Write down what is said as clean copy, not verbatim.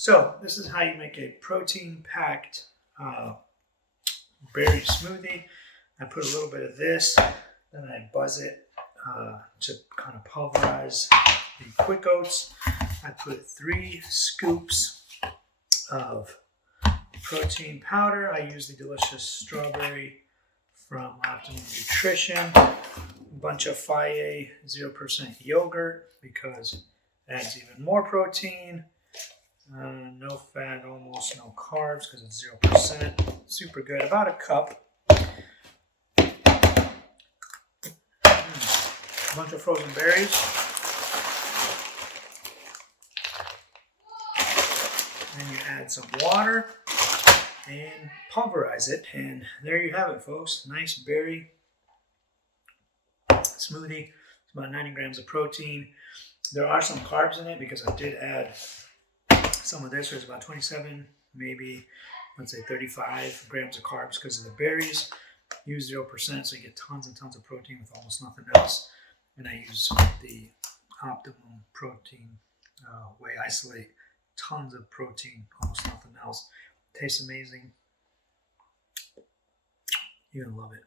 So this is how you make a protein-packed berry smoothie. I put a little bit of this, then I buzz it to kind of pulverize the quick oats. I put 3 scoops of protein powder. I use the delicious strawberry from Optimum Nutrition. A bunch of Faye 0% yogurt because it adds even more protein. No fat, almost no carbs because it's 0%. Super good. About a cup. A bunch of frozen berries. Then you add some water and pulverize it. And there you have it, folks. Nice berry smoothie. It's about 90 grams of protein. There are some carbs in it because I did add some of this. There's about 27, maybe, let's say 35 grams of carbs because of the berries. Use 0%, so you get tons and tons of protein with almost nothing else. And I use the Optimum protein whey isolate. Tons of protein, almost nothing else. Tastes amazing. You're gonna love it.